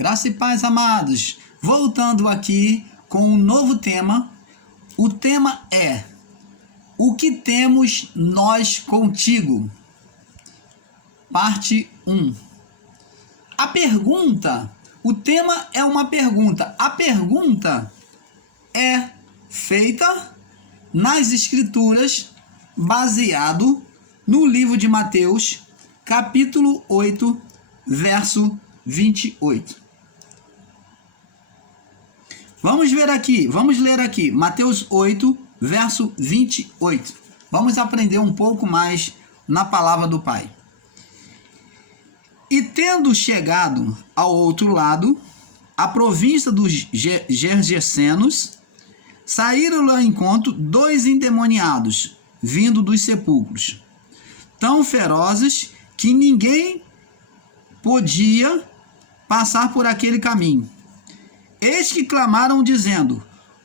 Graça e paz, amados. Voltando aqui com um novo tema. O tema é: o que temos nós contigo? Parte 1. A pergunta, o tema é uma pergunta. A pergunta é feita nas Escrituras, baseado no livro de Mateus, capítulo 8, verso 28. Vamos ler aqui, Mateus 8, verso 28. Vamos aprender um pouco mais na palavra do Pai. E tendo chegado ao outro lado, a província dos Gergesenos, saíram-lhe ao encontro 2 endemoniados, vindo dos sepulcros, tão ferozes que ninguém podia passar por aquele caminho. Eis que clamaram, dizendo: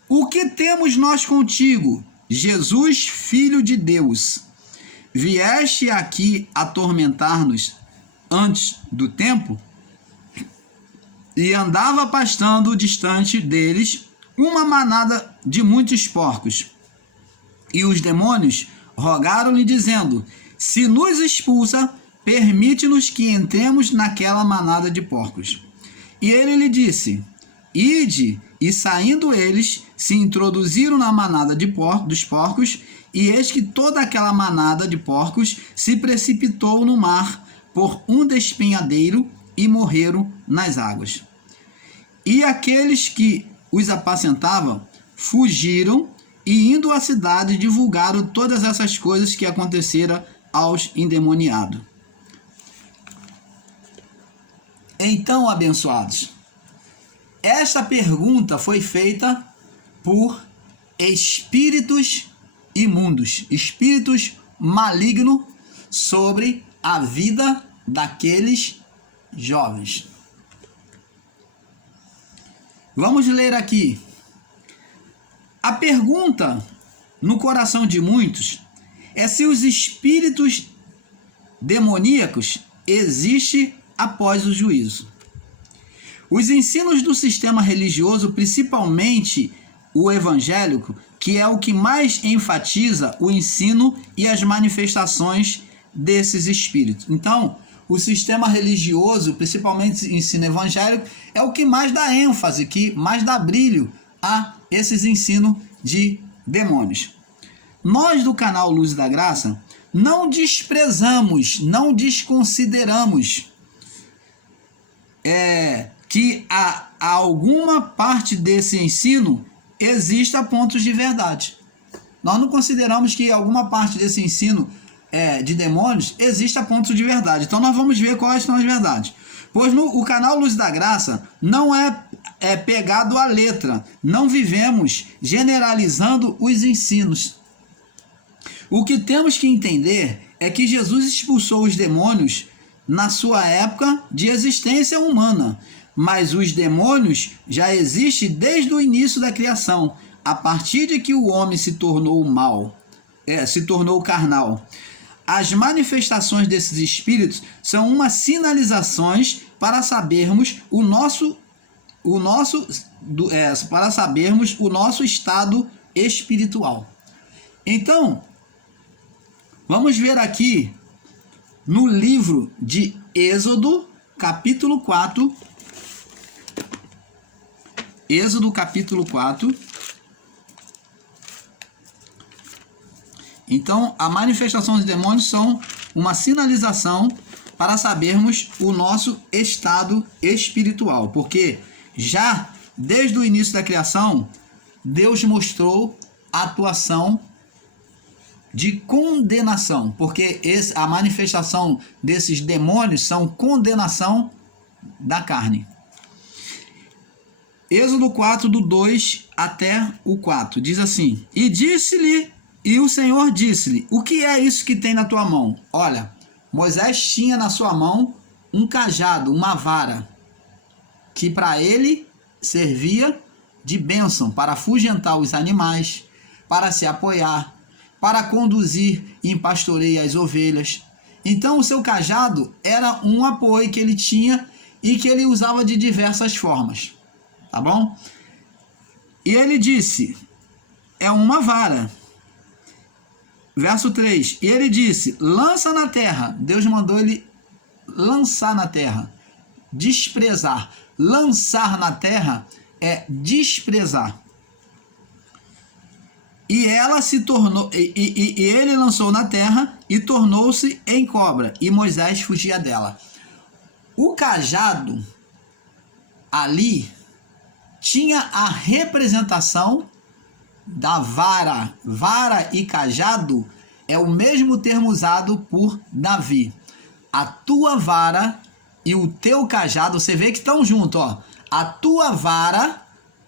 o que temos nós contigo, Jesus, Filho de Deus? Vieste aqui atormentar-nos antes do tempo? E andava pastando distante deles uma manada de muitos porcos. E os demônios rogaram-lhe, dizendo: se nos expulsa, permite-nos que entremos naquela manada de porcos. E ele lhe disse: ide. E saindo eles, se introduziram na manada dos porcos, e eis que toda aquela manada de porcos se precipitou no mar por um despenhadeiro e morreram nas águas. E aqueles que os apacentavam fugiram e, indo à cidade, divulgaram todas essas coisas que aconteceram aos endemoniados. Então, abençoados, esta pergunta foi feita por espíritos imundos, espíritos malignos, sobre a vida daqueles jovens. Vamos ler aqui. A pergunta no coração de muitos é se os espíritos demoníacos existem após o juízo. Os ensinos do sistema religioso, principalmente o evangélico, que é o que mais enfatiza o ensino e as manifestações desses espíritos. Então, o sistema religioso, principalmente o ensino evangélico, é o que mais dá ênfase, que mais dá brilho a esses ensinos de demônios. Nós do canal Luz da Graça não desprezamos, não desconsideramos que a alguma parte desse ensino exista pontos de verdade. Nós não consideramos que alguma parte desse ensino de demônios exista pontos de verdade. Então nós vamos ver quais são as verdades. Pois o canal Luz da Graça não é pegado à letra. Não vivemos generalizando os ensinos. O que temos que entender é que Jesus expulsou os demônios na sua época de existência humana. Mas os demônios já existem desde o início da criação, a partir de que o homem se tornou se tornou carnal. As manifestações desses espíritos são umas sinalizações para sabermos o nosso estado espiritual. Então, vamos ver aqui no livro de Êxodo, capítulo 4. Êxodo, capítulo 4. Então, a manifestação dos demônios são uma sinalização para sabermos o nosso estado espiritual. Porque já desde o início da criação, Deus mostrou a atuação de condenação. Porque a manifestação desses demônios são condenação da carne. Êxodo 4, do 2 até o 4, diz assim: E o Senhor disse-lhe: o que é isso que tem na tua mão? Olha, Moisés tinha na sua mão um cajado, uma vara, que para ele servia de bênção, para afugentar os animais, para se apoiar, para conduzir em pastoreio as ovelhas. Então o seu cajado era um apoio que ele tinha e que ele usava de diversas formas, tá bom? E ele disse, é uma vara. Verso 3, e ele disse, lança na terra. Deus mandou ele lançar na terra, desprezar. Lançar na terra é desprezar. E ela se tornou, e ele lançou na terra e tornou-se em cobra, e Moisés fugia dela. O cajado ali tinha a representação da vara. Vara e cajado é o mesmo termo usado por Davi. A tua vara e o teu cajado, você vê que estão juntos, ó. A tua vara,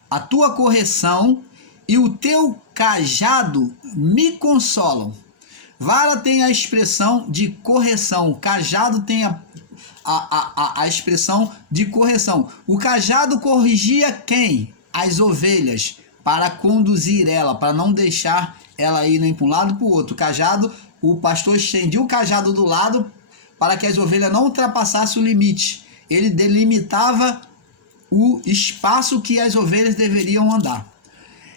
a tua correção e o teu cajado me consolam. Vara tem a expressão de correção, cajado tem a expressão de correção. O cajado corrigia quem? As ovelhas, para conduzir ela, para não deixar ela ir nem para um lado nem para o outro. O cajado, o pastor estendia o cajado do lado para que as ovelhas não ultrapassassem o limite. Ele delimitava o espaço que as ovelhas deveriam andar.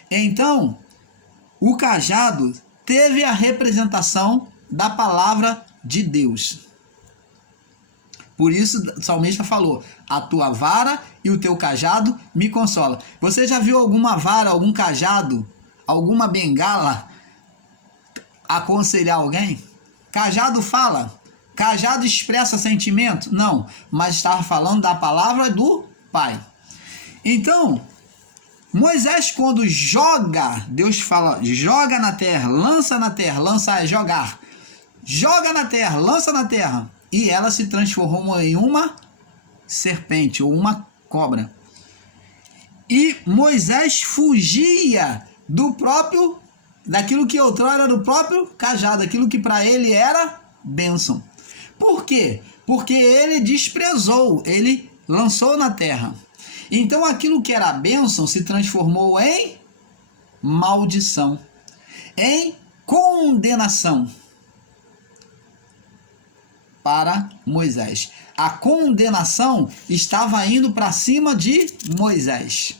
Então, o cajado teve a representação da palavra de Deus. Por isso o salmista falou, a tua vara e o teu cajado me consolam. Você já viu alguma vara, algum cajado, alguma bengala aconselhar alguém? Cajado fala? Cajado expressa sentimento? Não, mas estava falando da palavra do Pai. Então, Moisés, quando joga, Deus fala, joga na terra, lança na terra, lança é jogar, joga na terra, lança na terra, e ela se transformou em uma serpente ou uma cobra. E Moisés fugia daquilo que outrora era do próprio cajado, aquilo que para ele era bênção. Por quê? Porque ele desprezou, ele lançou na terra. Então aquilo que era bênção se transformou em maldição, em condenação para Moisés. A condenação estava indo para cima de Moisés.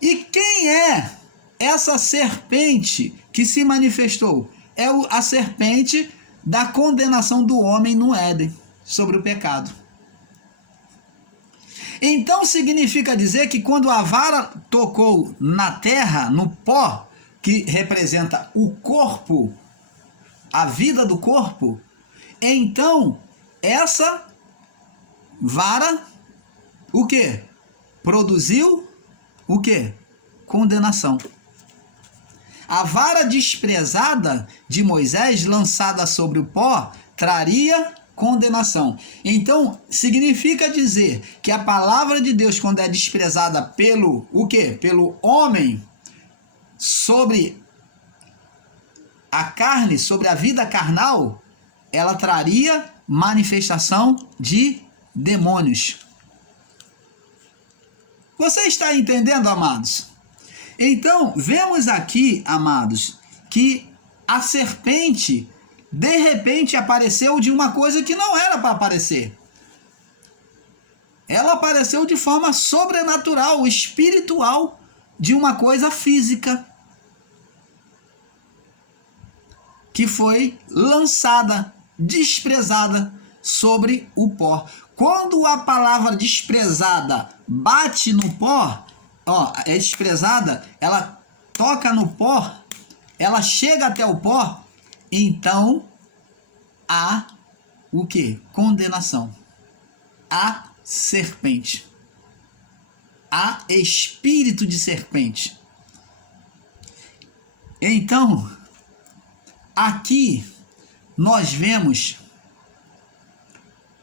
E quem é essa serpente que se manifestou? É a serpente da condenação do homem no Éden, sobre o pecado. Então significa dizer que quando a vara tocou na terra, no pó, que representa o corpo, a vida do corpo, então essa vara, o quê? Produziu o quê? Condenação. A vara desprezada de Moisés, lançada sobre o pó, traria condenação. Então, significa dizer que a palavra de Deus, quando é desprezada pelo o quê? Pelo homem, sobre a carne, sobre a vida carnal, ela traria manifestação de demônios. Você está entendendo, amados? Então, vemos aqui, amados, que a serpente de repente apareceu de uma coisa que não era para aparecer. Ela apareceu de forma sobrenatural, espiritual, de uma coisa física, que foi lançada, desprezada sobre o pó. Quando a palavra desprezada bate no pó, é desprezada, ela toca no pó, ela chega até o pó, então há o que? Condenação. Há serpente. Há espírito de serpente. Então, aqui nós vemos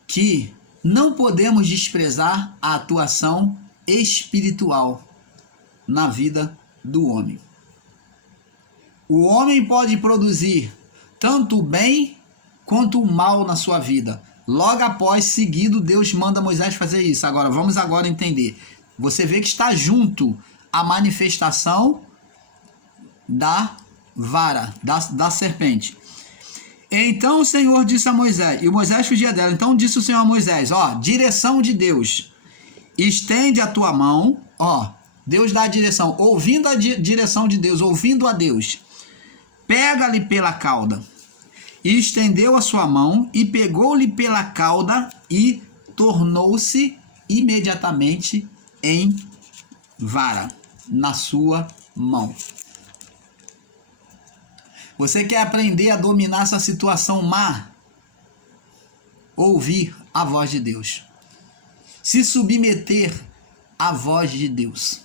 que não podemos desprezar a atuação espiritual na vida do homem. O homem pode produzir tanto o bem quanto o mal na sua vida. Logo após, seguido, Deus manda Moisés fazer isso. Agora, vamos entender. Você vê que está junto a manifestação da vara, da serpente. Então o Senhor disse a Moisés, e Moisés fugia dela. Então disse o Senhor a Moisés, ó, direção de Deus, estende a tua mão, ó, Deus dá a direção, ouvindo a direção de Deus, ouvindo a Deus, pega-lhe pela cauda, e estendeu a sua mão, e pegou-lhe pela cauda, e tornou-se imediatamente em vara na sua mão. Você quer aprender a dominar essa situação má? Ouvir a voz de Deus. Se submeter à voz de Deus.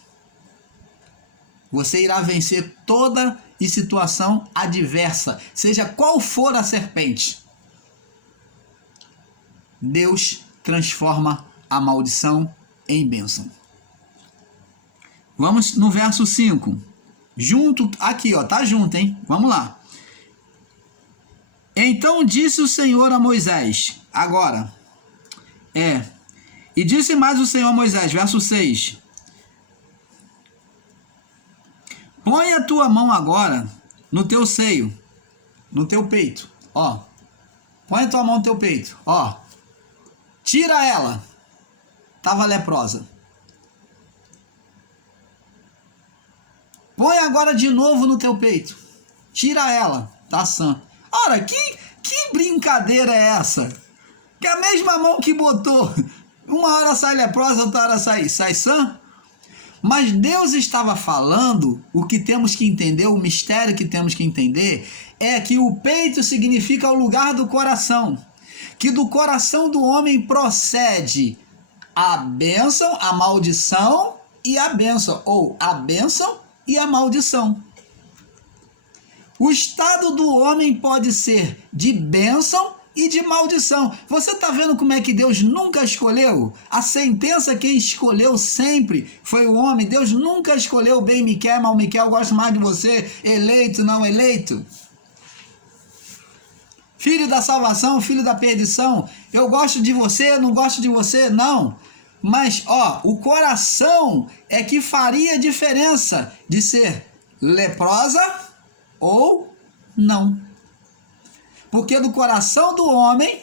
Você irá vencer toda situação adversa, seja qual for a serpente. Deus transforma a maldição em bênção. Vamos no verso 5. Junto, aqui ó, tá junto, hein? Vamos lá. Então disse o Senhor a Moisés, agora, e disse mais o Senhor a Moisés, verso 6, põe a tua mão agora no teu seio, no teu peito, ó, põe a tua mão no teu peito, ó, tira ela, estava leprosa, põe agora de novo no teu peito, tira ela, tá sã. Ora, que brincadeira é essa? Que a mesma mão que botou, uma hora sai leprosa, outra hora sai sã. Mas Deus estava falando, o que temos que entender, o mistério que temos que entender, é que o peito significa o lugar do coração. Que do coração do homem procede a bênção, a maldição e a bênção. Ou a bênção e a maldição. O estado do homem pode ser de bênção e de maldição. Você está vendo como é que Deus nunca escolheu? A sentença quem escolheu sempre foi o homem. Deus nunca escolheu bem me quer, mal me quer, eu gosto mais de você, eleito, não eleito. Filho da salvação, filho da perdição, eu gosto de você, não gosto de você, não. Mas, ó, o coração é que faria diferença de ser leprosa ou não. Porque do coração do homem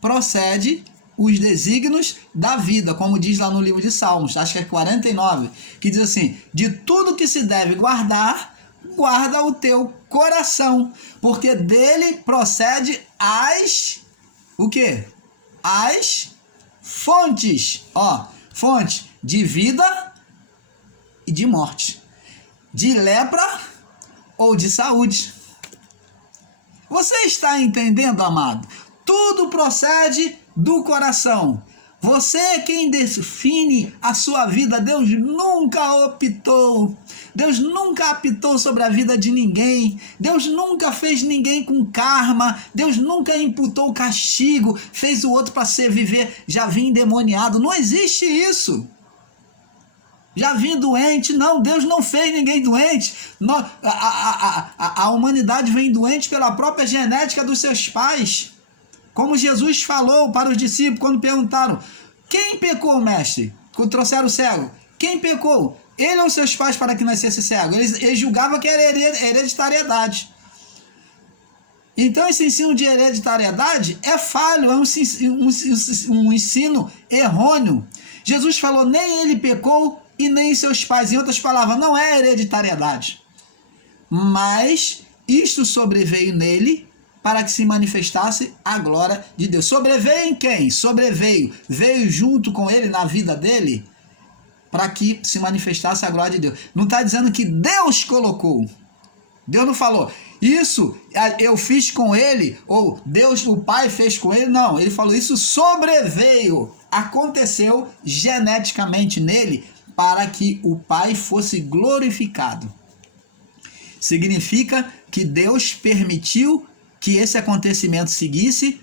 procede os desígnios da vida, como diz lá no livro de Salmos, acho que é 49, que diz assim, de tudo que se deve guardar, guarda o teu coração, porque dele procede o quê? As fontes, ó, fonte de vida e de morte, de lepra ou de saúde. Você está entendendo, amado? Tudo procede do coração. Você é quem define a sua vida. Deus nunca optou. Deus nunca apitou sobre a vida de ninguém. Deus nunca fez ninguém com karma. Deus nunca imputou castigo. Fez o outro para viver, já vim endemoniado. Não existe isso. Já vim doente, não, Deus não fez ninguém doente. A humanidade vem doente pela própria genética dos seus pais. Como Jesus falou para os discípulos quando perguntaram, quem pecou, mestre? Quando trouxeram o cego. Quem pecou? Ele ou seus pais para que nascesse cego? Eles julgavam que era hereditariedade. Então esse ensino de hereditariedade é falho, é um ensino errôneo. Jesus falou, nem ele pecou, e nem seus pais. Em outras palavras, não é hereditariedade. Mas isto sobreveio nele para que se manifestasse a glória de Deus. Sobreveio em quem? Sobreveio. Veio junto com ele na vida dele para que se manifestasse a glória de Deus. Não está dizendo que Deus colocou. Deus não falou, isso eu fiz com ele, ou Deus, o Pai fez com ele. Não, ele falou, isso sobreveio. Aconteceu geneticamente nele para que o Pai fosse glorificado. Significa que Deus permitiu que esse acontecimento seguisse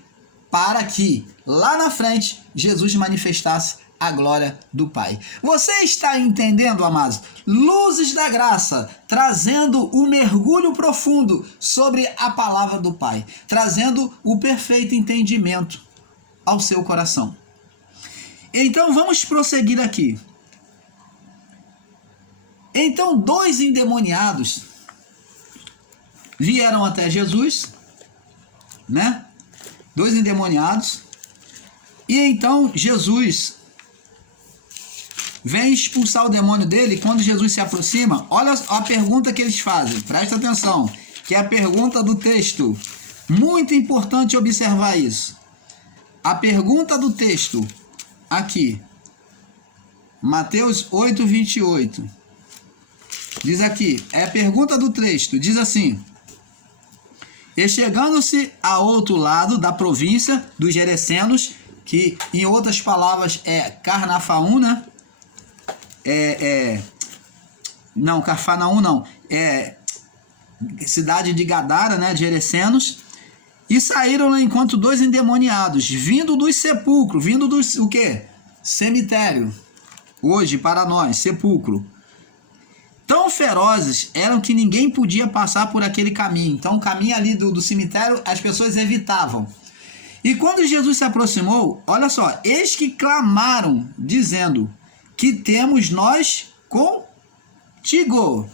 para que, lá na frente, Jesus manifestasse a glória do Pai. Você está entendendo, amados? Luzes da graça, trazendo o mergulho profundo sobre a palavra do Pai, trazendo o perfeito entendimento ao seu coração. Então, vamos prosseguir aqui. Então 2 endemoniados vieram até Jesus, né? 2 endemoniados. E então Jesus vem expulsar o demônio dele. E quando Jesus se aproxima, olha a pergunta que eles fazem. Presta atenção, que é a pergunta do texto. Muito importante observar isso. A pergunta do texto, aqui, Mateus 8, 28. Diz aqui, é a pergunta do texto, diz assim: e chegando-se a outro lado da província dos Gergesenos, que em outras palavras é Carnafaum, né? Não, Cafarnaum não, é cidade de Gadara, né? De Gergesenos. E saíram lá enquanto 2 endemoniados, vindo dos sepulcros, vindo dos, o quê? Cemitério. Hoje, para nós, sepulcro. Tão ferozes eram que ninguém podia passar por aquele caminho. Então, o caminho ali do cemitério, as pessoas evitavam. E quando Jesus se aproximou, olha só, eis que clamaram, dizendo: que temos nós contigo?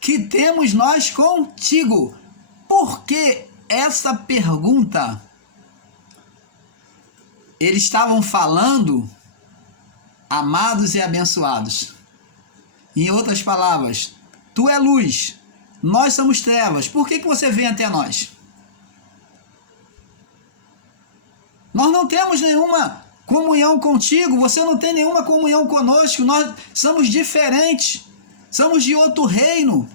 Que temos nós contigo? Por que essa pergunta? Eles estavam falando, amados e abençoados. Em outras palavras, tu é luz, nós somos trevas. Por que você vem até nós? Nós não temos nenhuma comunhão contigo, você não tem nenhuma comunhão conosco, nós somos diferentes, somos de outro reino.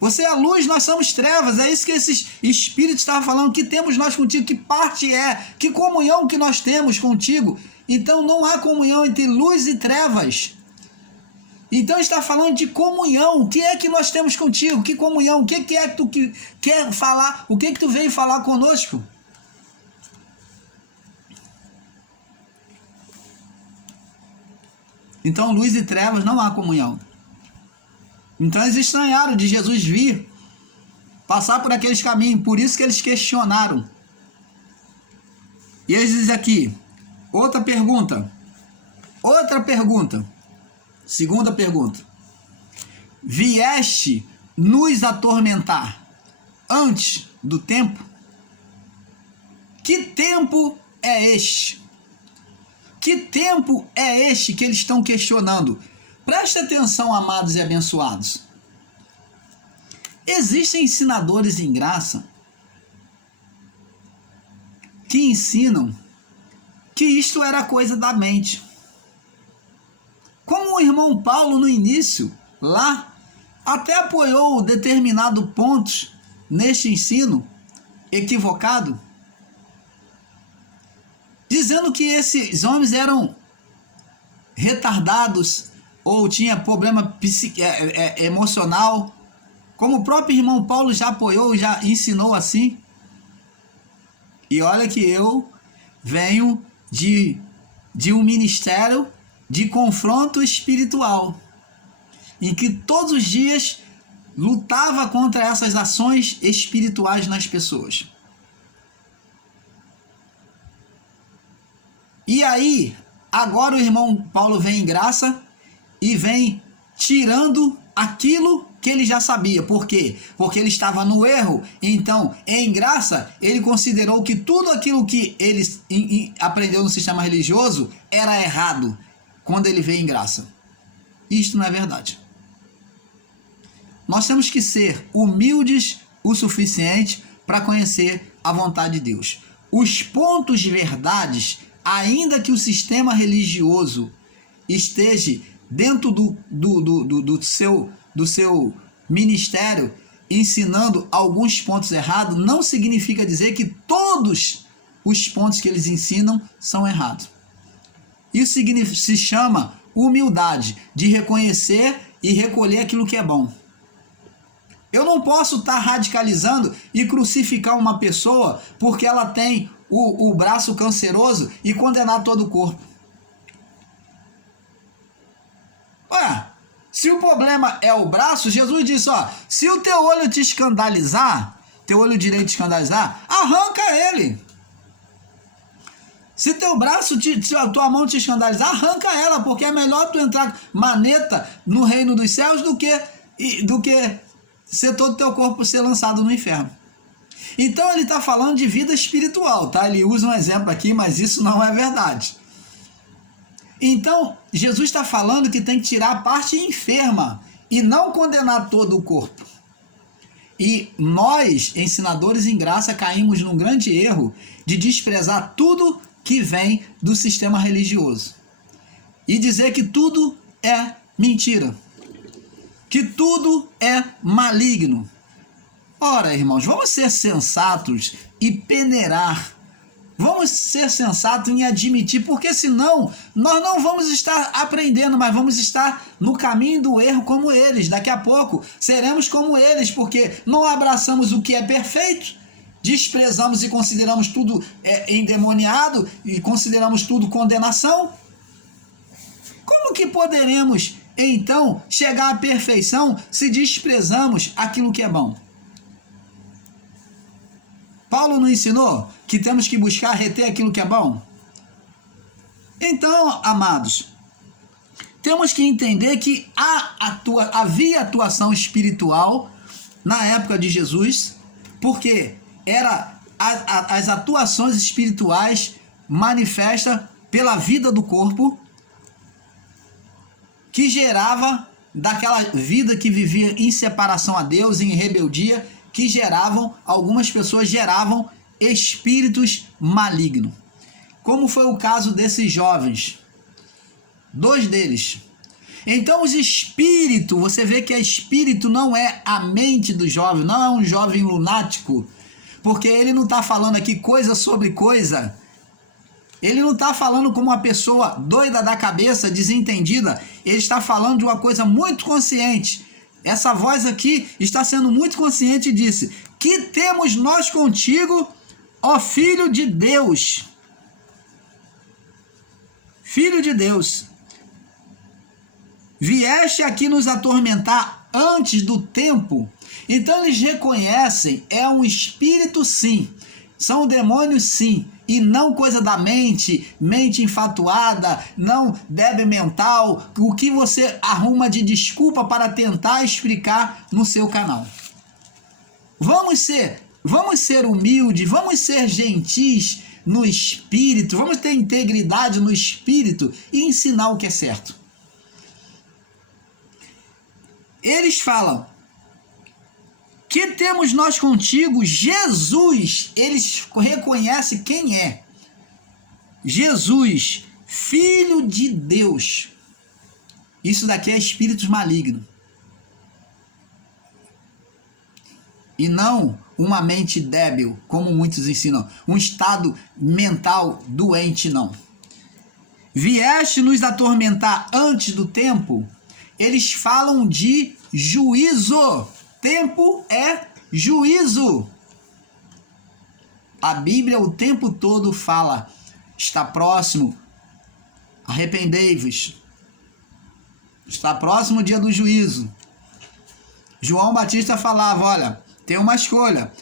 Você é a luz, nós somos trevas. É isso que esses espíritos estavam falando. Que temos nós contigo? Que parte é? Que comunhão que nós temos contigo? Então não há comunhão entre luz e trevas. Então está falando de comunhão. O que é que nós temos contigo? Que comunhão? O que é que tu quer falar? O que é que tu veio falar conosco? Então luz e trevas não há comunhão. Então eles estranharam de Jesus vir, passar por aqueles caminhos, por isso que eles questionaram. E eles dizem aqui, outra pergunta, segunda pergunta: vieste nos atormentar antes do tempo? Que tempo é este? Que tempo é este que eles estão questionando? Preste atenção, amados e abençoados. Existem ensinadores em graça que ensinam que isto era coisa da mente. Como o irmão Paulo no início, lá, até apoiou determinado pontos neste ensino equivocado, dizendo que esses homens eram retardados ou tinha problema emocional, como o próprio irmão Paulo já apoiou, já ensinou assim. E olha que eu venho de um ministério de confronto espiritual, em que todos os dias lutava contra essas ações espirituais nas pessoas. E aí, agora o irmão Paulo vem em graça e vem tirando aquilo que ele já sabia. Por quê? Porque ele estava no erro. Então, em graça, ele considerou que tudo aquilo que ele aprendeu no sistema religioso era errado quando ele veio em graça. Isto não é verdade. Nós temos que ser humildes o suficiente para conhecer a vontade de Deus. Os pontos de verdades, ainda que o sistema religioso esteja dentro do seu ministério ensinando alguns pontos errados, não significa dizer que todos os pontos que eles ensinam são errados. Isso se chama humildade, de reconhecer e recolher aquilo que é bom. Eu não posso estar radicalizando e crucificar uma pessoa porque ela tem o braço canceroso e condenar todo o corpo. Ué, se o problema é o braço, Jesus disse, ó, se o teu olho te escandalizar, teu olho direito te escandalizar, arranca ele. Se teu braço, se a tua mão te escandalizar, arranca ela, porque é melhor tu entrar maneta no reino dos céus do que ser todo teu corpo ser lançado no inferno. Então ele está falando de vida espiritual, tá? Ele usa um exemplo aqui, mas isso não é verdade. Então, Jesus está falando que tem que tirar a parte enferma e não condenar todo o corpo. E nós, ensinadores em graça, caímos num grande erro de desprezar tudo que vem do sistema religioso e dizer que tudo é mentira, que tudo é maligno. Ora, irmãos, vamos ser sensatos e peneirar. Vamos ser sensatos em admitir, porque senão nós não vamos estar aprendendo, mas vamos estar no caminho do erro como eles. Daqui a pouco seremos como eles, porque não abraçamos o que é perfeito, desprezamos e consideramos tudo endemoniado e consideramos tudo condenação. Como que poderemos, então, chegar à perfeição se desprezamos aquilo que é bom? Paulo não ensinou que temos que buscar reter aquilo que é bom? Então, amados, temos que entender que havia atuação espiritual na época de Jesus, porque as atuações espirituais manifestas pela vida do corpo, que gerava daquela vida que vivia em separação a Deus, em rebeldia, que algumas pessoas geravam espíritos malignos. Como foi o caso desses jovens, 2 deles. Então os espíritos, você vê que espírito não é a mente do jovem, não é um jovem lunático, porque ele não está falando aqui coisa sobre coisa. Ele não está falando como uma pessoa doida da cabeça, desentendida. Ele está falando de uma coisa muito consciente. Essa voz aqui está sendo muito consciente e disse: que temos nós contigo, ó Filho de Deus. Filho de Deus, vieste aqui nos atormentar antes do tempo. Então eles reconhecem, é um espírito sim, são demônios sim, e não coisa da mente enfatuada, não débil mental, o que você arruma de desculpa para tentar explicar no seu canal. Vamos ser humildes, vamos ser gentis no espírito, vamos ter integridade no espírito e ensinar o que é certo. Eles falam: que temos nós contigo, Jesus. Eles reconhecem quem é. Jesus, Filho de Deus. Isso daqui é espíritos malignos. E não uma mente débil, como muitos ensinam. Um estado mental doente, não. Vieste nos atormentar antes do tempo. Eles falam de juízo. Tempo é juízo. A Bíblia o tempo todo fala: está próximo, arrependei-vos. Está próximo o dia do juízo. João Batista falava: olha, tem uma escolha.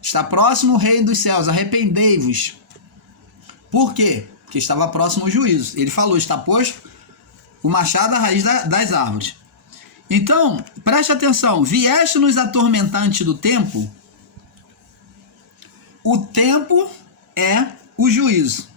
Está próximo o reino dos céus, arrependei-vos. Por quê? Porque estava próximo o juízo. Ele falou: está posto o machado à raiz das árvores. Então, preste atenção, vieste nos atormentar antes do tempo. O tempo é o juízo.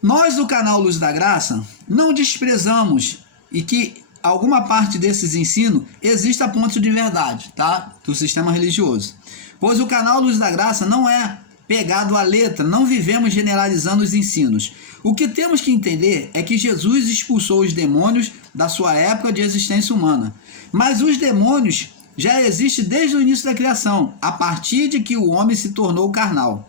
Nós do canal Luz da Graça não desprezamos e que alguma parte desses ensinos exista ponto de verdade, tá? Do sistema religioso. Pois o canal Luz da Graça não é pegado à letra, não vivemos generalizando os ensinos. O que temos que entender é que Jesus expulsou os demônios da sua época de existência humana. Mas os demônios já existem desde o início da criação, a partir de que o homem se tornou carnal.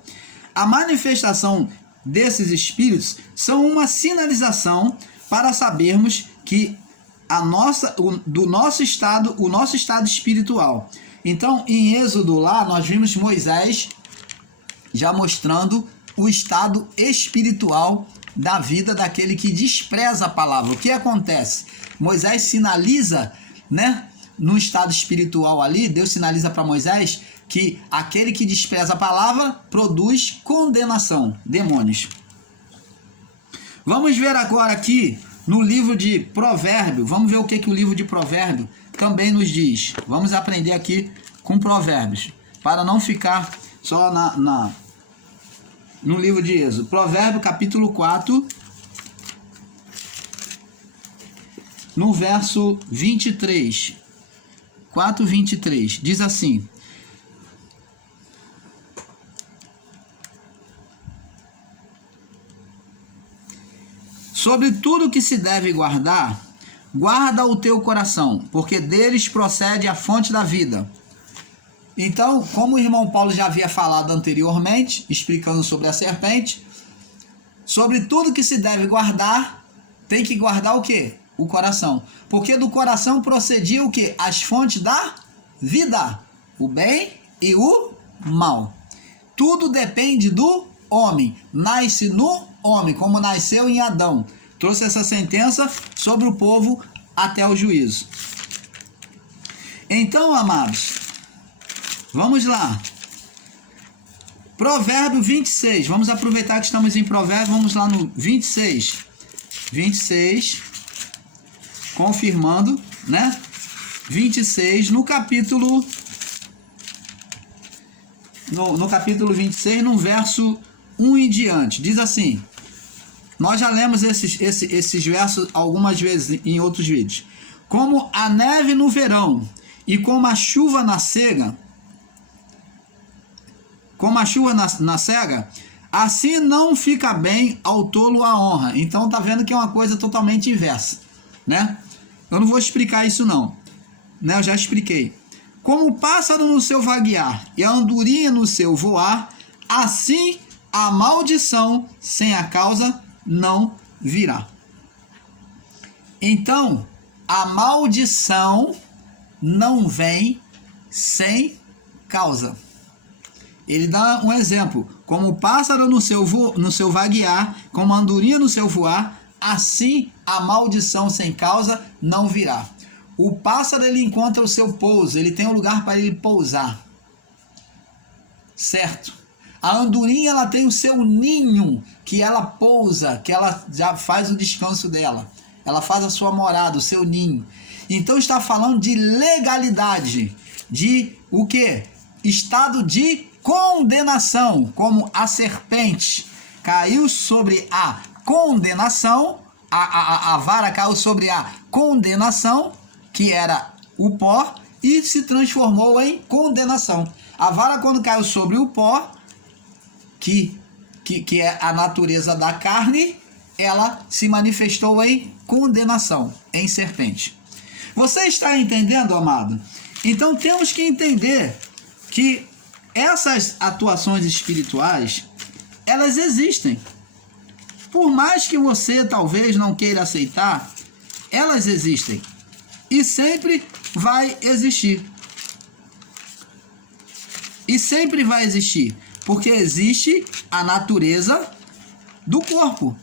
A manifestação desses espíritos são uma sinalização para sabermos que o nosso estado espiritual. Então, em Êxodo lá, nós vimos Moisés já mostrando o estado espiritual da vida daquele que despreza a palavra. O que acontece? Moisés sinaliza, né, no estado espiritual ali, Deus sinaliza para Moisés que aquele que despreza a palavra produz condenação, demônios. Vamos ver agora aqui no livro de Provérbios, vamos ver o que o livro de Provérbios também nos diz. Vamos aprender aqui com Provérbios, para não ficar só no livro de Êxodo. Provérbio capítulo 4, no verso 23. 4:23, diz assim: sobre tudo que se deve guardar, guarda o teu coração, porque deles procede a fonte da vida. Então, como o irmão Paulo já havia falado anteriormente, explicando sobre a serpente, sobre tudo que se deve guardar, tem que guardar o quê? O coração. Porque do coração procedia o quê? As fontes da vida, o bem e o mal. Tudo depende do homem, nasce no homem, como nasceu em Adão. Trouxe essa sentença sobre o povo até o juízo. Então, amados, vamos lá. Provérbio 26. Vamos aproveitar que estamos em Provérbio. Vamos lá no 26. 26. Confirmando, né? 26. No capítulo... No capítulo 26, no verso 1 em diante. Diz assim. Nós já lemos esses versos algumas vezes em outros vídeos. Como a neve no verão e como a chuva na cega... Como a chuva na cega, assim não fica bem ao tolo a honra. Então tá vendo que é uma coisa totalmente inversa, né? Eu não vou explicar isso não, né? Eu já expliquei. Como o pássaro no seu vaguear e a andorinha no seu voar, assim a maldição sem a causa não virá. Então, a maldição não vem sem causa. Ele dá um exemplo, como o pássaro no seu vaguear, como a andorinha no seu voar, assim a maldição sem causa não virá. O pássaro, ele encontra o seu pouso, ele tem um lugar para ele pousar, certo? A andorinha, ela tem o seu ninho, que ela pousa, que ela já faz o descanso dela, ela faz a sua morada, o seu ninho. Então está falando de legalidade, de o quê? Estado de condenação, como a serpente caiu sobre a condenação, a vara caiu sobre a condenação, que era o pó, e se transformou em condenação. A vara, quando caiu sobre o pó, que é a natureza da carne, ela se manifestou em condenação, em serpente. Você está entendendo, amado? Então temos que entender que essas atuações espirituais, elas existem. Por mais que você talvez não queira aceitar, elas existem. E sempre vai existir. E sempre vai existir. Porque existe a natureza do corpo,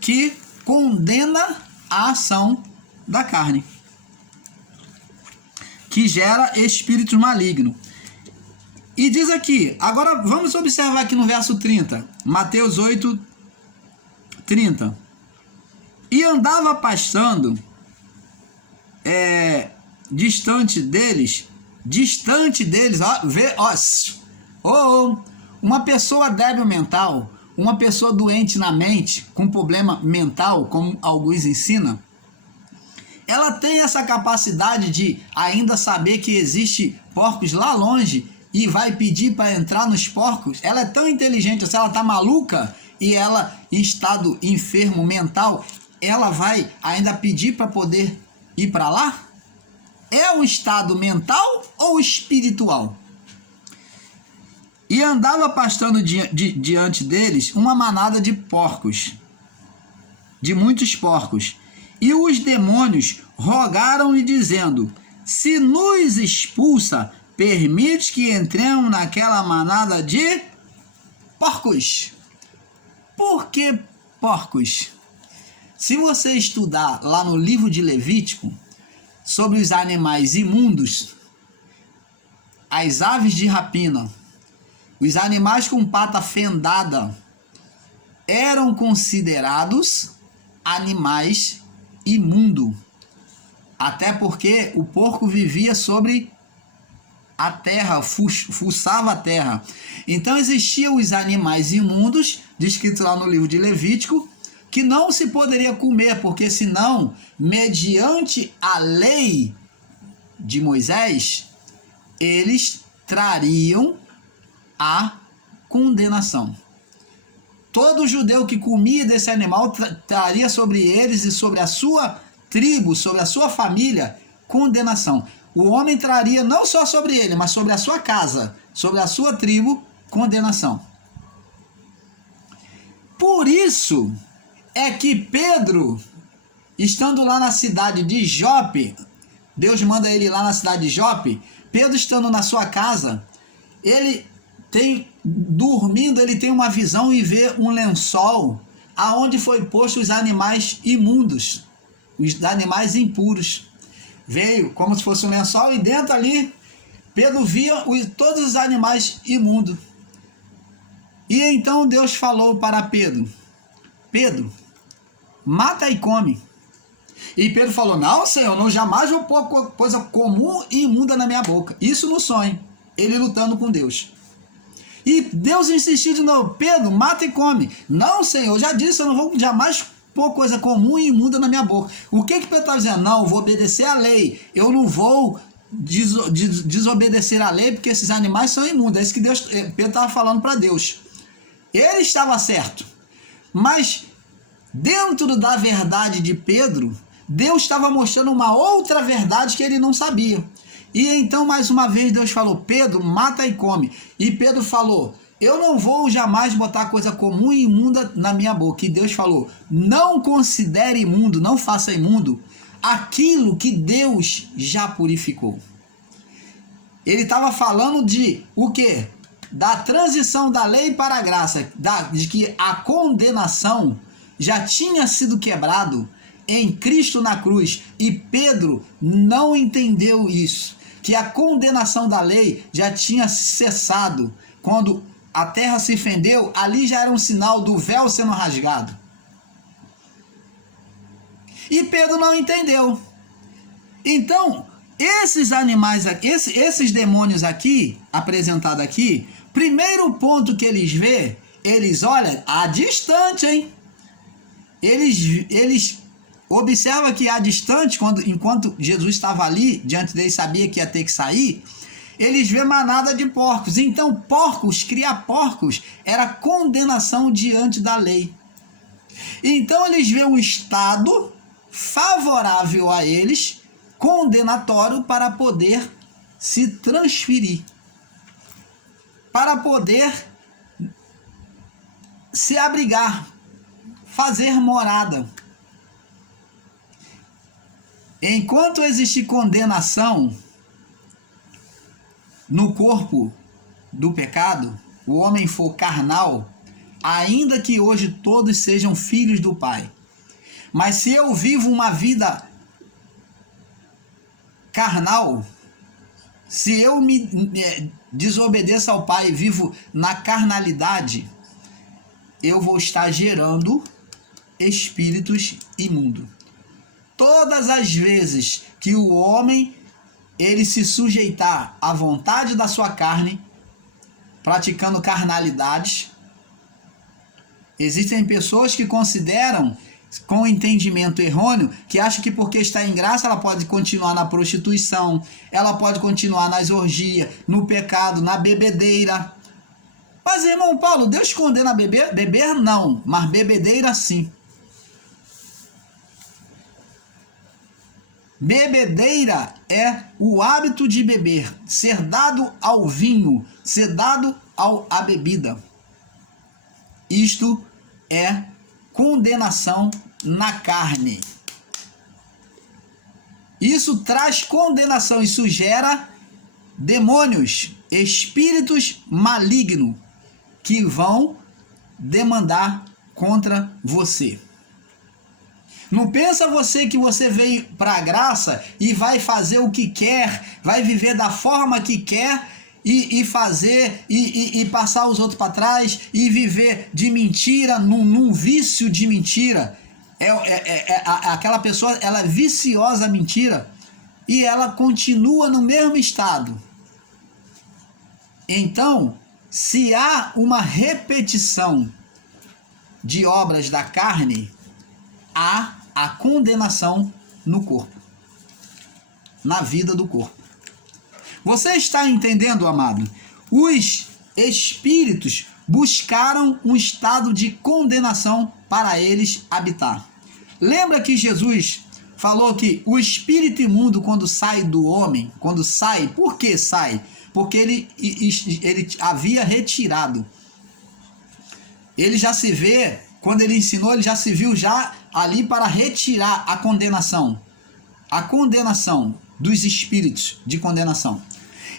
que condena a ação da carne, que gera espírito maligno. E diz aqui, agora vamos observar aqui no verso 30, Mateus 8, 30. E andava pastando distante deles, uma pessoa débil mental, uma pessoa doente na mente, com problema mental, como alguns ensinam, ela tem essa capacidade de ainda saber que existe porcos lá longe e vai pedir para entrar nos porcos. Ela é tão inteligente, se ela está maluca e ela em estado enfermo mental, ela vai ainda pedir para poder ir para lá? É um estado mental ou espiritual? E andava pastando diante deles uma manada de porcos, de muitos porcos. E os demônios rogaram-lhe, dizendo: se nos expulsa, permite que entremos naquela manada de porcos. Por que porcos? Se você estudar lá no livro de Levítico sobre os animais imundos, as aves de rapina, os animais com pata fendada, eram considerados animais imundos. Até porque o porco vivia sobre a terra, fuçava a terra. Então existiam os animais imundos, descritos lá no livro de Levítico, que não se poderia comer, porque senão, mediante a lei de Moisés, eles trariam a condenação. Todo judeu que comia desse animal traria sobre eles e sobre a sua tribo, sobre a sua família, condenação. O homem traria não só sobre ele, mas sobre a sua casa, sobre a sua tribo, condenação. Por isso é que Pedro, estando lá na cidade de Jope, Deus manda ele lá na cidade de Jope, Pedro estando na sua casa, ele dormindo, ele tem uma visão e vê um lençol aonde foi posto os animais imundos, os animais impuros. Veio como se fosse um lençol e dentro ali Pedro via todos os animais imundos. E então Deus falou para Pedro: Pedro, mata e come. E Pedro falou: não, Senhor, não jamais vou pôr coisa comum e imunda na minha boca. Isso no sonho, ele lutando com Deus. E Deus insistiu de novo: Pedro, mata e come. Não, Senhor, eu já disse, eu não vou jamais pôr coisa comum e imunda na minha boca. O que Pedro está dizendo? Não, eu vou obedecer à lei. Eu não vou desobedecer à lei porque esses animais são imundos. É isso que Pedro estava falando para Deus. Ele estava certo. Mas dentro da verdade de Pedro, Deus estava mostrando uma outra verdade que ele não sabia. E então, mais uma vez, Deus falou: Pedro, mata e come. E Pedro falou: eu não vou jamais botar coisa comum e imunda na minha boca. E Deus falou: não considere imundo, não faça imundo aquilo que Deus já purificou. Ele estava falando de o quê? Da transição da lei para a graça, de que a condenação já tinha sido quebrado em Cristo na cruz. E Pedro não entendeu isso, que a condenação da lei já tinha cessado. Quando a terra se fendeu, ali já era um sinal do véu sendo rasgado. E Pedro não entendeu. Então, esses animais, esses demônios aqui, apresentados aqui, primeiro ponto que eles vê, eles olham a distante, hein? Eles observam que a distante, enquanto Jesus estava ali, diante deles, sabia que ia ter que sair, eles vê manada de porcos. Então, criar porcos, era condenação diante da lei. Então, eles vê um estado favorável a eles, condenatório, para poder se transferir, para poder se abrigar, fazer morada. Enquanto existe condenação no corpo do pecado, o homem for carnal, ainda que hoje todos sejam filhos do Pai. Mas se eu vivo uma vida carnal, se eu me desobedeço ao Pai e vivo na carnalidade, eu vou estar gerando espíritos imundos. Todas as vezes que o homem ele se sujeitar à vontade da sua carne, praticando carnalidades, existem pessoas que consideram, com entendimento errôneo, que acham que porque está em graça ela pode continuar na prostituição, ela pode continuar nas orgias, no pecado, na bebedeira. Mas, irmão Paulo, Deus condena beber? Beber não, mas bebedeira sim. Bebedeira é o hábito de beber, ser dado ao vinho, ser dado à bebida. Isto é condenação na carne. Isso traz condenação, isso gera demônios, espíritos malignos que vão demandar contra você. Não pensa você que você veio para a graça e vai fazer o que quer, vai viver da forma que quer e fazer e passar os outros para trás e viver de mentira, num vício de mentira. Aquela pessoa, ela é viciosa à mentira e ela continua no mesmo estado. Então, se há uma repetição de obras da carne, há a condenação no corpo, na vida do corpo. Você está entendendo, amado? Os espíritos buscaram um estado de condenação para eles habitar. Lembra que Jesus falou que o espírito imundo, quando sai do homem, quando sai, por que sai? Porque ele havia retirado. Ele já se vê, quando ele ensinou, ele já se viu já ali para retirar a condenação. A condenação dos espíritos de condenação.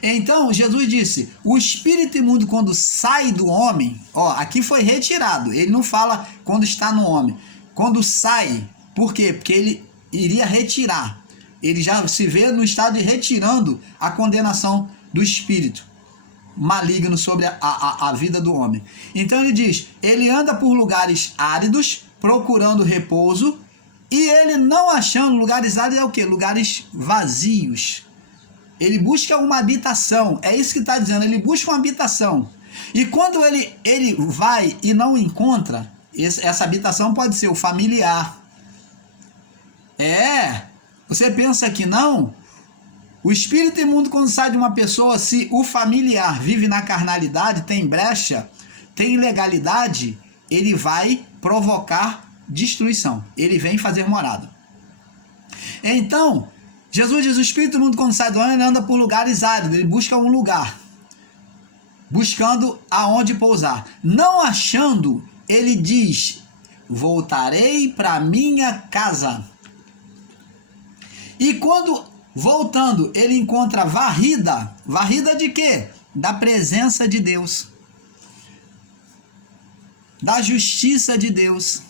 Então, Jesus disse, o espírito imundo quando sai do homem, aqui foi retirado, ele não fala quando está no homem. Quando sai, por quê? Porque ele iria retirar. Ele já se vê no estado de retirando a condenação do espírito maligno sobre a vida do homem. Então ele diz, ele anda por lugares áridos, procurando repouso, e ele não achando lugares áridos, é o quê? Lugares vazios. Ele busca uma habitação, é isso que está dizendo, ele busca uma habitação. E quando ele vai e não encontra, essa habitação pode ser o familiar. Você pensa que não? O espírito imundo, quando sai de uma pessoa, se o familiar vive na carnalidade, tem brecha, tem ilegalidade, ele vai provocar destruição. Ele vem fazer morada. Então, Jesus diz, o espírito imundo, quando sai do homem, ele anda por lugares áridos, ele busca um lugar, buscando aonde pousar. Não achando, ele diz, voltarei para minha casa. E quando voltando, ele encontra varrida. Varrida de quê? Da presença de Deus. Da justiça de Deus.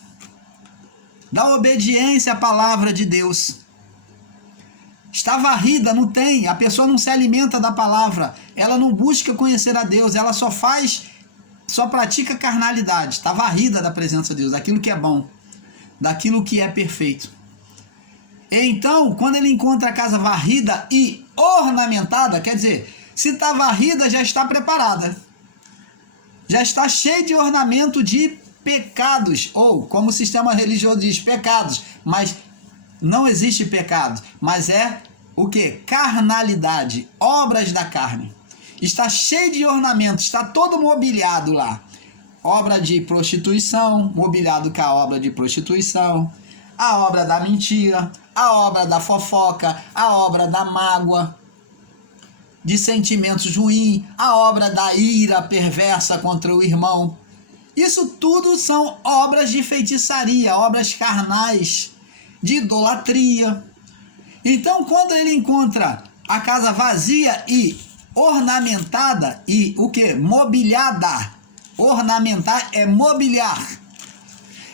Da obediência à palavra de Deus. Está varrida, não tem. A pessoa não se alimenta da palavra. Ela não busca conhecer a Deus. Ela só pratica carnalidade. Está varrida da presença de Deus. Daquilo que é bom. Daquilo que é perfeito. Então, quando ele encontra a casa varrida e ornamentada, quer dizer, se está varrida, já está preparada. Já está cheio de ornamento de pecados, ou como o sistema religioso diz, pecados, mas não existe pecado, mas é o que? Carnalidade, obras da carne. Está cheio de ornamento, está todo mobiliado lá. Obra de prostituição, mobiliado com a obra de prostituição, a obra da mentira, a obra da fofoca, a obra da mágoa, de sentimentos ruins, a obra da ira perversa contra o irmão. Isso tudo são obras de feitiçaria, obras carnais, de idolatria. Então, quando ele encontra a casa vazia e ornamentada, e o que? Mobiliada. Ornamentar é mobiliar.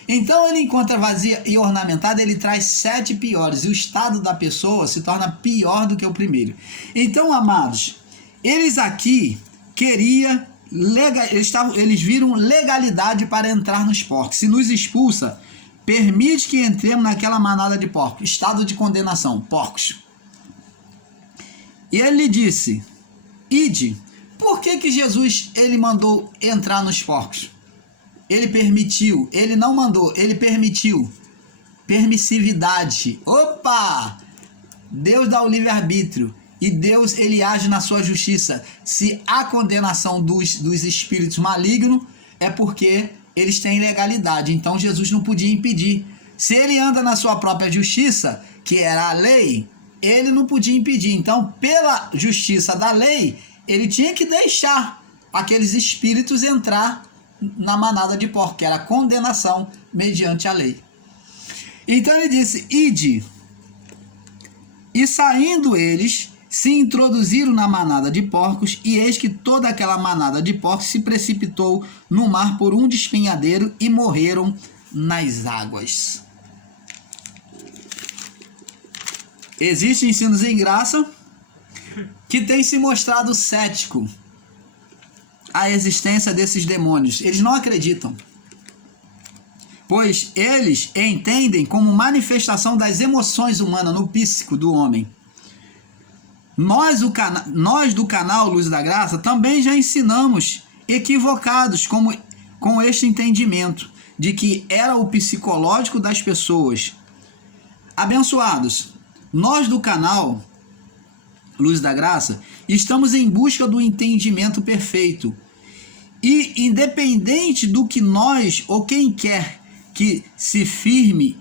Então ele encontra vazia e ornamentada, ele traz 7 piores. E o estado da pessoa se torna pior do que o primeiro. Então, amados, eles aqui eles viram legalidade para entrar nos porcos. Se nos expulsa, permite que entremos naquela manada de porcos. Estado de condenação, porcos. E ele disse, ide. Por que Jesus ele mandou entrar nos porcos? Ele permitiu, ele não mandou, ele permitiu. Permissividade. Opa! Deus dá o livre-arbítrio. E Deus, ele age na sua justiça. Se há condenação dos espíritos malignos, é porque eles têm legalidade. Então Jesus não podia impedir. Se ele anda na sua própria justiça, que era a lei, ele não podia impedir. Então, pela justiça da lei, ele tinha que deixar aqueles espíritos entrar na manada de porcos, que era a condenação mediante a lei. Então ele disse, ide. E saindo eles, se introduziram na manada de porcos, e eis que toda aquela manada de porcos se precipitou no mar por um despenhadeiro e morreram nas águas. Existem ensinos em graça que têm se mostrado cético a existência desses demônios. Eles não acreditam, pois eles entendem como manifestação das emoções humanas no psíquico do homem. Nós do canal Luz da Graça também já ensinamos equivocados com este entendimento de que era o psicológico das pessoas. Abençoados, nós do canal Luz da Graça estamos em busca do entendimento perfeito. E independente do que nós ou quem quer que se firme,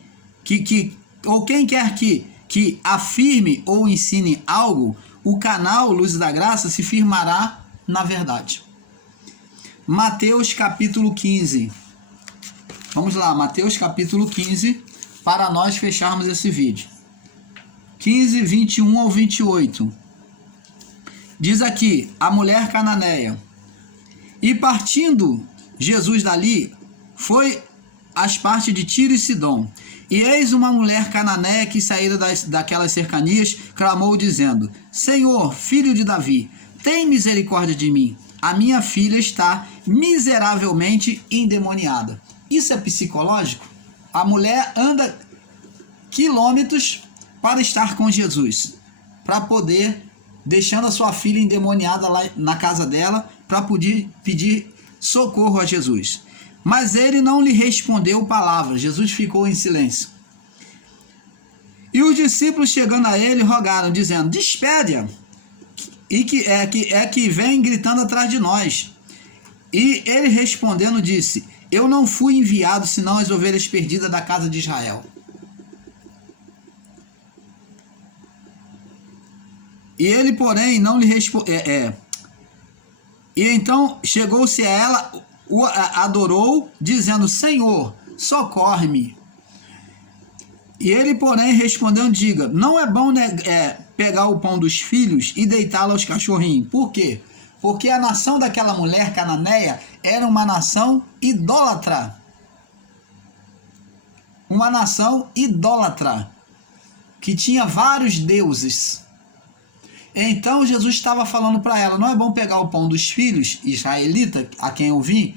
ou quem quer que afirme ou ensine algo, o canal Luz da Graça se firmará na verdade. Mateus capítulo 15. Vamos lá, Mateus capítulo 15, para nós fecharmos esse vídeo. 15, 21 ao 28. Diz aqui, a mulher cananeia. E partindo Jesus dali, foi às partes de Tiro e Sidom. E eis uma mulher cananeia que saíra daquelas cercanias, clamou dizendo: Senhor, filho de Davi, tem misericórdia de mim. A minha filha está miseravelmente endemoniada. Isso é psicológico? A mulher anda quilômetros para estar com Jesus, para poder, deixando a sua filha endemoniada lá na casa dela, para poder pedir socorro a Jesus. Mas ele não lhe respondeu palavra. Jesus ficou em silêncio. E os discípulos, chegando a ele, rogaram, dizendo: despede-a, e que vem gritando atrás de nós. E ele respondendo disse: eu não fui enviado senão as ovelhas perdidas da casa de Israel. E ele, porém, não lhe respondeu. E então chegou-se a ela, o adorou, dizendo: Senhor, socorre-me. E ele, porém, respondeu: diga, não é bom pegar o pão dos filhos e deitá-lo aos cachorrinhos. Por quê? Porque a nação daquela mulher cananeia era uma nação idólatra. Uma nação idólatra, que tinha vários deuses. Então Jesus estava falando para ela: não é bom pegar o pão dos filhos israelitas, a quem eu vim,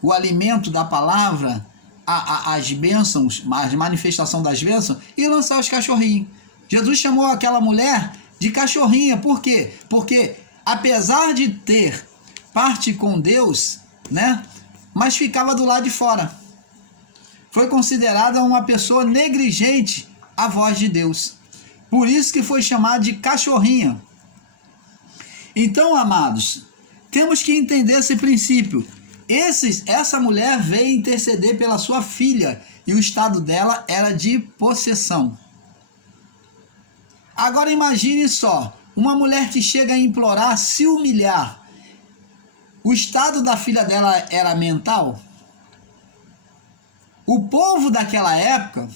o alimento da palavra, as bênçãos, a manifestação das bênçãos, e lançar os cachorrinhos. Jesus chamou aquela mulher de cachorrinha. Por quê? Porque apesar de ter parte com Deus, né, mas ficava do lado de fora. Foi considerada uma pessoa negligente à voz de Deus. Por isso que foi chamada de cachorrinha. Então, amados, temos que entender esse princípio. Essa mulher veio interceder pela sua filha e o estado dela era de possessão. Agora imagine só, uma mulher que chega a implorar, se humilhar. O estado da filha dela era mental? O povo daquela época,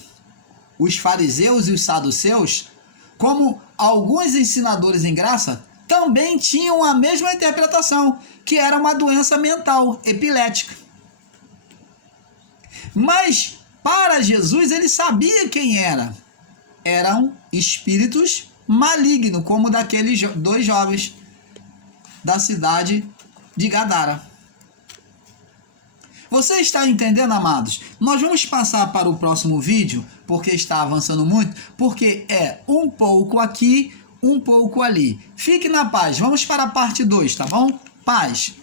os fariseus e os saduceus, como alguns ensinadores em graça, também tinham a mesma interpretação, que era uma doença mental, epilética. Mas, para Jesus, ele sabia quem era. Eram espíritos malignos, como daqueles dois jovens da cidade de Gadara. Você está entendendo, amados? Nós vamos passar para o próximo vídeo, porque está avançando muito, porque é um pouco aqui, um pouco ali. Fique na paz. Vamos para a parte 2, tá bom? Paz.